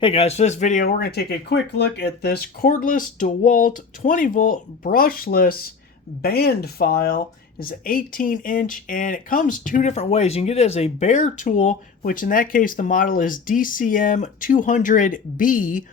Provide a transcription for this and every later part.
Hey guys, for this video we're going to take a quick look at this cordless DeWALT 20 volt brushless band file. It's an 18-inch and it comes two different ways. You can get it as a bare tool, which in that case the model is DCM200B,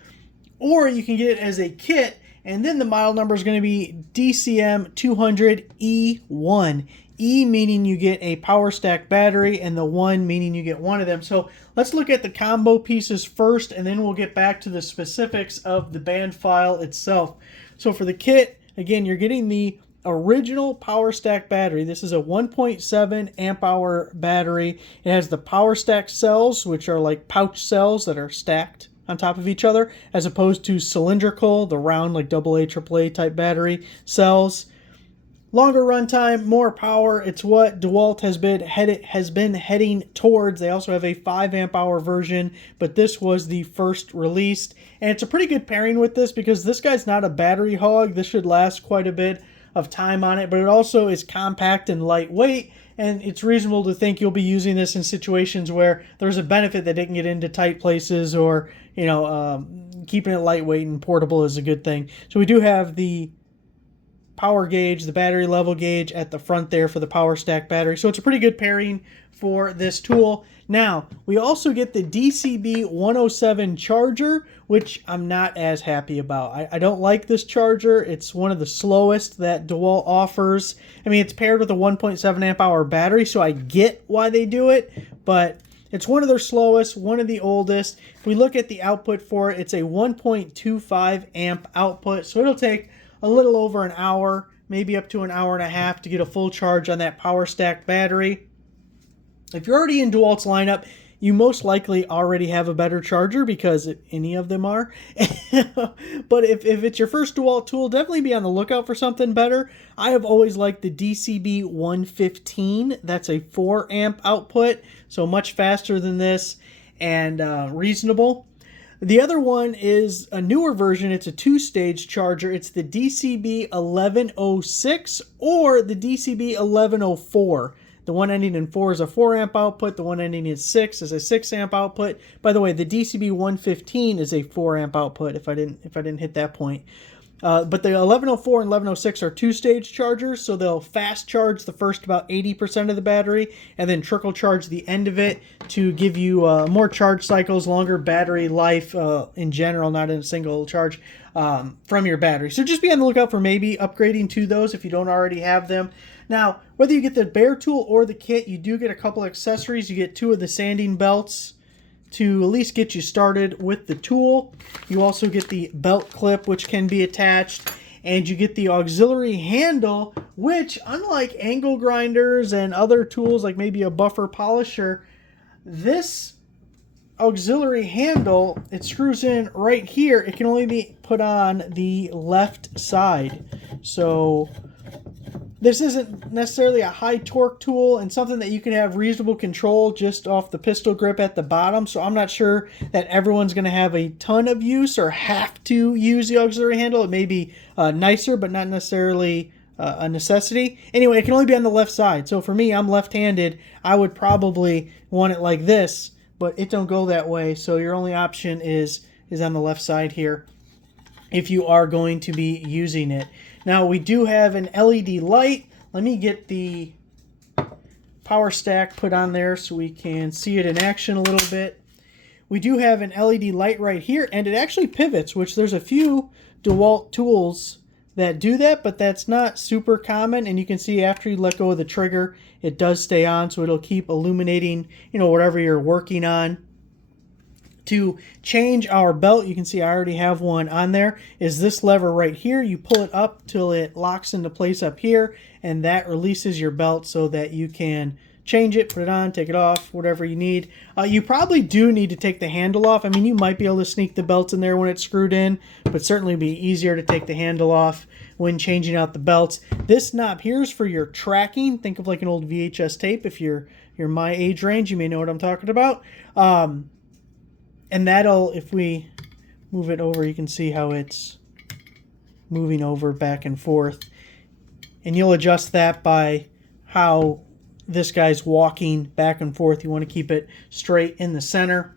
or you can get it as a kit and then the model number is going to be DCM200E1. E meaning you get a power stack battery and the 1 meaning you get one of them. So let's look at the combo pieces first and then we'll get back to the specifics of the band file itself. So for the kit, again, you're getting the original power stack battery. This is a 1.7 amp hour battery. It has the power stack cells, which are like pouch cells that are stacked on top of each other, as opposed to cylindrical, the round like AA, AAA type battery cells. Longer runtime, more power. It's what DeWALT has been heading towards. They also have a 5 amp hour version, but this was the first released. And it's a pretty good pairing with this because this guy's not a battery hog. This should last quite a bit of time on it, but it also is compact and lightweight. And it's reasonable to think you'll be using this in situations where there's a benefit that it can get into tight places, or, keeping it lightweight and portable is a good thing. So we do have the power gauge, the battery level gauge at the front there for the power stack battery. So it's a pretty good pairing for this tool. Now, we also get the DCB107 charger, which I'm not as happy about. I don't like this charger. It's one of the slowest that DeWALT offers. I mean, it's paired with a 1.7 amp hour battery, so I get why they do it, but it's one of their slowest, one of the oldest. If we look at the output for it, it's a 1.25 amp output, so it'll take a little over an hour, maybe up to an hour and a half to get a full charge on that power stack battery. If you're already in DeWALT's lineup, you most likely already have a better charger because any of them are. But if it's your first DeWALT tool, definitely be on the lookout for something better. I have always liked the DCB115. That's a 4 amp output, so much faster than this and reasonable. The other one is a newer version. It's a 2-stage charger. It's the DCB1106 or the DCB1104. The one ending in 4 is a 4 amp output. The one ending in 6 is a 6 amp output. By the way, the DCB115 is a 4 amp output if I didn't hit that point. But the 1104 and 1106 are 2-stage chargers, so they'll fast charge the first about 80% of the battery and then trickle charge the end of it to give you more charge cycles, longer battery life in general, not in a single charge from your battery. So just be on the lookout for maybe upgrading to those if you don't already have them. Now, whether you get the bare tool or the kit, you do get a couple accessories. You get 2 of the sanding belts to at least get you started with the tool. You also get the belt clip, which can be attached, and you get the auxiliary handle, which, unlike angle grinders and other tools like maybe a buffer polisher, this auxiliary handle, it screws in right here. It can only be put on the left side. So this isn't necessarily a high torque tool and something that you can have reasonable control just off the pistol grip at the bottom. So I'm not sure that everyone's going to have a ton of use or have to use the auxiliary handle. It may be nicer, but not necessarily a necessity. Anyway, it can only be on the left side. So for me, I'm left-handed. I would probably want it like this, but it don't go that way. So your only option is on the left side here if you are going to be using it. Now, we do have an LED light. Let me get the power stack put on there so we can see it in action a little bit. We do have an LED light right here, and it actually pivots, which there's a few DeWALT tools that do that, but that's not super common. And you can see after you let go of the trigger, it does stay on, so it'll keep illuminating, whatever you're working on. To change our belt, you can see I already have one on there, is this lever right here. You pull it up till it locks into place up here, and that releases your belt so that you can change it, put it on, take it off, whatever you need. You probably do need to take the handle off. I mean, you might be able to sneak the belt in there when it's screwed in, but certainly be easier to take the handle off when changing out the belts. This knob here is for your tracking. Think of like an old VHS tape. If you're my age range, you may know what I'm talking about. And that'll, if we move it over, you can see how it's moving over back and forth. And you'll adjust that by how this guy's walking back and forth. You want to keep it straight in the center.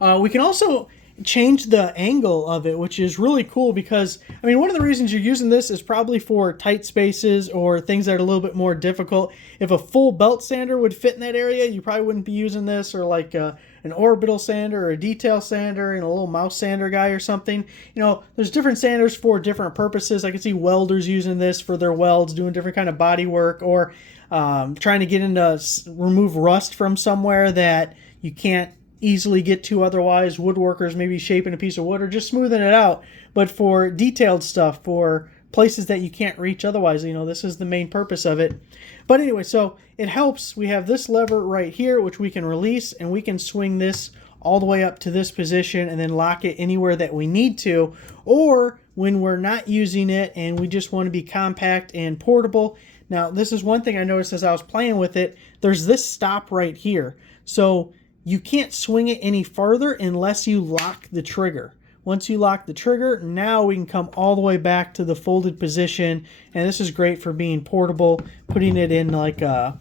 We can also change the angle of it, which is really cool because, I mean, one of the reasons you're using this is probably for tight spaces or things that are a little bit more difficult. If a full belt sander would fit in that area, you probably wouldn't be using this, or like an orbital sander or a detail sander and a little mouse sander guy or something. You know, there's different sanders for different purposes. I can see welders using this for their welds, doing different kind of body work, or trying to get into remove rust from somewhere that you can't easily get to otherwise. Woodworkers maybe shaping a piece of wood or just smoothing it out. But for detailed stuff, for places that you can't reach otherwise, you know, this is the main purpose of it. But anyway, so it helps. We have this lever right here, which we can release, and we can swing this all the way up to this position and then lock it anywhere that we need to. Or when we're not using it and we just want to be compact and portable. Now, this is one thing I noticed as I was playing with it. There's this stop right here. So you can't swing it any farther unless you lock the trigger. Once you lock the trigger, now we can come all the way back to the folded position. And this is great for being portable, putting it in like a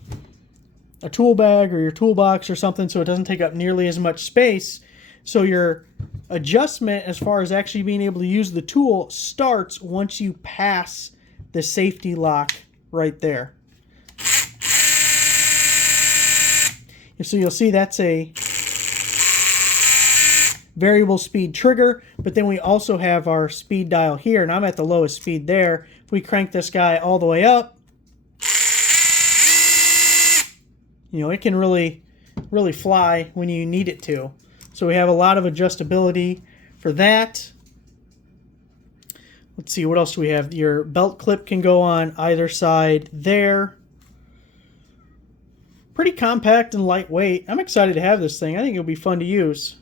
tool bag or your toolbox or something so it doesn't take up nearly as much space. So your adjustment as far as actually being able to use the tool starts once you pass the safety lock right there. So you'll see that's a variable speed trigger, but then we also have our speed dial here, and I'm at the lowest speed there. If we crank this guy all the way up, you know, it can really fly when you need it to. So we have a lot of adjustability for that. Let's see, what else do we have? Your belt clip can go on either side there. Pretty compact and lightweight. I'm excited to have this thing. I think it'll be fun to use.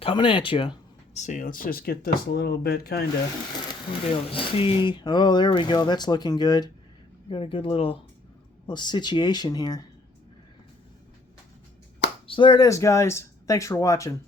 Coming at you. Let's see, let's just get this a little bit kind of be able to see. Oh, there we go. That's looking good. Got a good little situation here. So there it is, guys. Thanks for watching.